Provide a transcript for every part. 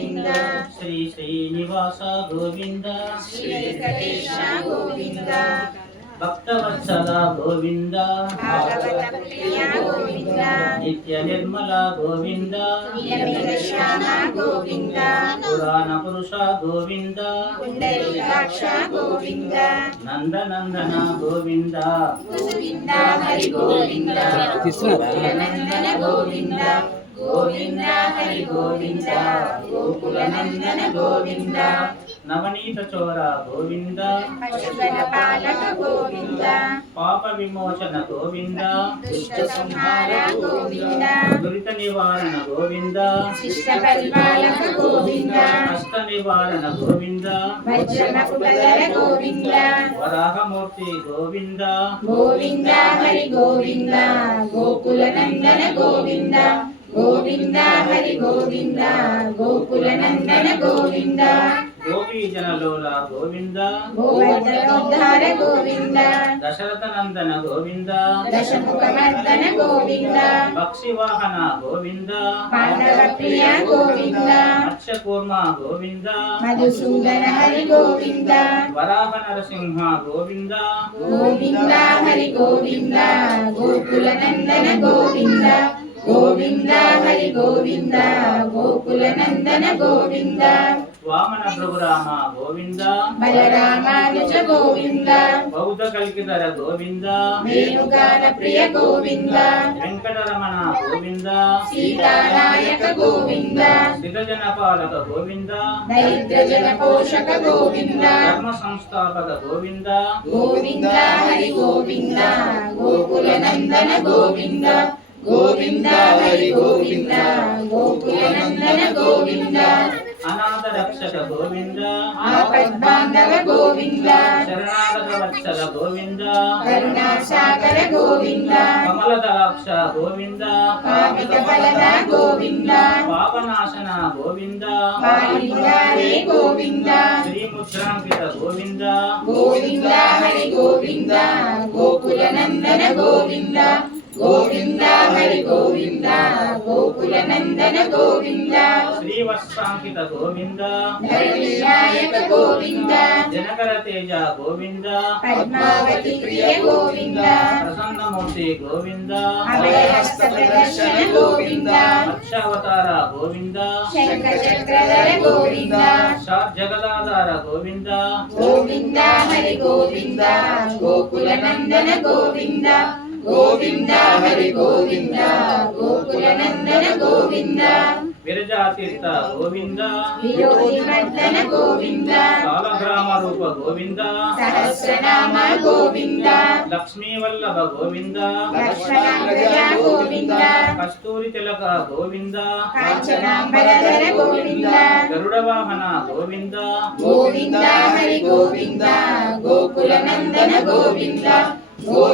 గోవింద. శ్రీ శ్రీనివాస గోవింద. శ్రీ వెంకటేశ గోవింద. భక్తవత్సల గోవింద. గోవింద. నిత్య నిర్మల గోవింద. గోవింద. పురాణ పురుష గోవింద. గోవింద. నందనందన గోవింద. గోవింద గోవింద నందన గోవింద. గోవింద హరి గోవింద గోకుల నందన గోవింద. నవనీత చోర గోవింద. పశుగణ పాలక గోవింద. పాప విమోచన గోవింద. దుష్ట సంహార గోవింద. దురిత నివారణ గోవింద. శిష్ట పరిపాలక గోవింద. కష్ట నివారణ గోవింద. కుటధర గోవింద. వరాహమూర్తి గోవింద. గోవింద హరి గోవింద. గోకుల నందన గోవింద. గోవింద హరి గోవింద గోకుల నందన గోవింద. గోపీ జనలోల గోవింద. గోవర్ధనోద్ధార గోవింద. దశరథ నందన గోవింద. దశముఖమర్దన గోవింద. పక్షి వాహన గోవింద. పాండవ ప్రియ గోవింద. మత్స్యకూర్మ గోవింద. మధుసూదన హరి గోవింద. వరాహ నరసింహ గోవింద. గోవింద హరి గోవింద. గోకుల నందన గోవింద. గోవింద హరి గోవింద గోకుల నందన గోవింద. వామన ప్రభురామ గోవింద. బలరామానుజ గోవింద. బౌద్ధ కల్కిధర గోవింద. వేణుగాన ప్రియ గోవింద. వెంకటరమణ గోవింద. సీతానాయక గోవింద. స్థితజన పాలక గోవింద. దరిద్ర జన పోషక గోవింద. ధర్మ సంస్థాపక గోవింద. గోవింద హరి గోవింద గోకుల నందన గోవింద. గోవింద హరి గోవింద గోకుల నందన గోవింద. అనాథ రక్షక గోవింద. ఆపద్బాంధవ గోవింద. శరణాగత వత్సల గోవింద. కరుణాసాగర గోవింద. కమలదలాక్ష గోవింద. కామిత ఫలద గోవింద. పాపనాశన గోవింద. పాలింగారే గోవింద. శ్రీముద్రాంకిత గోవింద. గోవింద హరి గోవింద. గోకుల నందన గోవింద. గోవింద హరి గోవింద గోకుల నందన గోవింద. శ్రీవత్సాంకిత గోవింద. ధరణీనాయక గోవింద. జనకర తేజ గోవింద. పద్మావతి ప్రియ గోవింద. ప్రసన్నమూర్తి గోవింద. అభయహస్త ప్రదర్శన గోవింద. మత్స్యావతార గోవింద. శంఖ చక్రధర గోవింద. జగదాధార గోవింద. గోవింద హరి గోవింద గోకుల నందన గోవింద. గోవింద హరి గోవింద గోకుల నందన గోవింద. విరజాతీర్థ గోవింద విరోధి మర్దన గోవింద. కాలగ్రామ రూప గోవింద సహస్రనామ గోవింద. లక్ష్మీ వల్లభ గోవింద గోవింద. కస్తూరి తిలక గోవింద కాంచనాంబరధర గోవింద. గరుడ వాహన గోవింద గోవింద హరి గోవింద. గోకుల నందన గోవింద.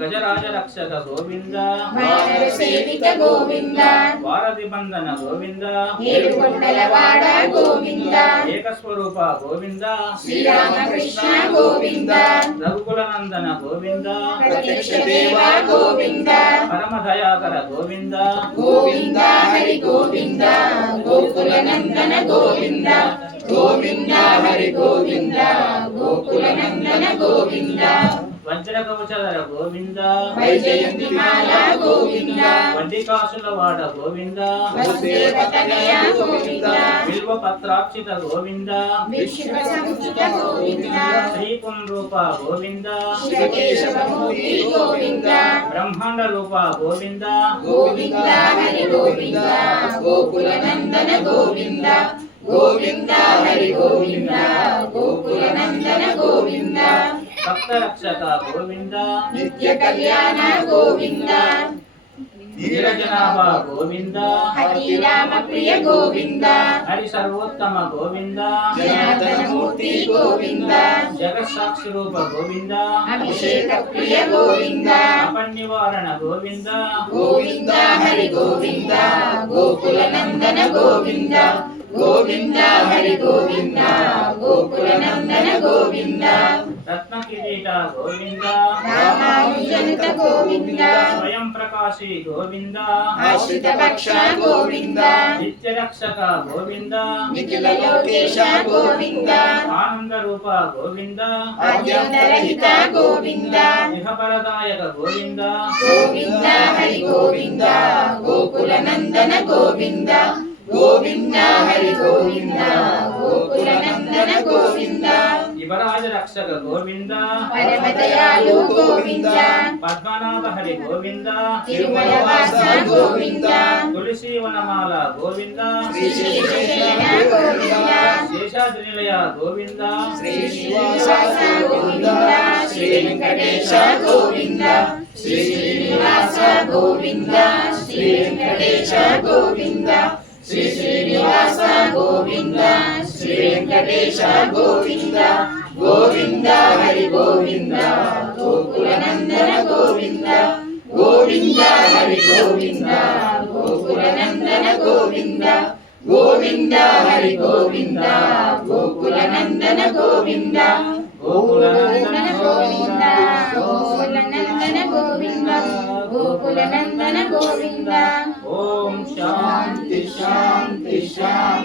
గజరాజ రక్షక గోవింద సేవిత గోవింద వారధి బంధన గోవింద ఏడుకొండలవాడ గోవింద ఏకస్వరూప గోవింద శ్రీరామకృష్ణ గోవింద రఘుకుల నందన గోవింద ప్రత్యక్ష దేవ గోవింద పరమ దయాకర గోవింద గోవింద హరి గోవింద గోకుల నందన గోవింద గోవింద హరి గోవింద గోకుల నందన గోవింద. వజ్ర కవచధర గోవింద వైజయంతి మాల గోవింద. వడ్డికాసుల వాడ గోవింద. వసుదేవతనయ గోవింద. బిల్వ పత్రాక్షిత గోవింద. విశ్వ గోవింద. శ్రీపుంరూప గోవింద. శ్రీకేశవమూర్తి గోవింద. బ్రహ్మాండ రూప గోవింద. గోవింద హరి గోవింద. గోకుల నందన గోవింద. గోవింద హరి గోవింద. భక్త రక్షక గోవింద నిత్య కళ్యాణ గోవింద నీరజనాభ గోవింద హరి రామ ప్రియ గోవింద హరి సర్వోత్తమ గోవింద జనార్దనమూర్తి గోవింద జగత్సాక్షి రూప గోవింద అభిషేక ప్రియ గోవింద అపన్నివారణ గోవింద గోవింద హరి గోవింద గోకుల నందన గోవింద గోవింద హరి గోవింద గోకుల నందన గోవింద రత్న కిరీట గోవింద రామానుజనుత గోవింద స్వయం ప్రకాశి గోవింద ఆశ్రిత భక్ష గోవింద నిత్య రక్షక గోవింద నిఖిల లోకేశ గోవింద ఆనంద రూప గోవింద ఆద్యంతరహిత గోవింద ఇహపరదాయక గోవింద గోవింద హరి గోవింద గోకుల నందన గోవింద గోవింద హరి గోవింద గోకుల నందన గోవింద యువరాజ రక్షక గోవింద పరమ దయాళు గోవింద పద్మనాభ హరి గోవింద తిరుమల వాస గోవింద తులసి వనమాల గోవింద శ్రీ గోవింద శేషాద్రి నిలయ గోవింద శ్రీ శ్రీనివాస గోవింద శ్రీ వెంకటేశ గోవింద శ్రీ శ్రీనివాస గోవింద శ్రీ వెంకటేశ గోవింద శ్రీ శ్రీనివాస గోవింద శ్రీ వెంకటేశ గోవింద గోవింద హరి గోవింద గోకుల నందన గోవింద గోవింద హరి గోవింద గోకుల నందన గోవింద గోవింద హరి గోవింద గోకుల నందన గోవింద గోకుల నందన గోవింద గోకుల నందన గోవింద గోకుల నందన గోవింద. ఓం శాంతి శాంతి శాంతి శాంతి.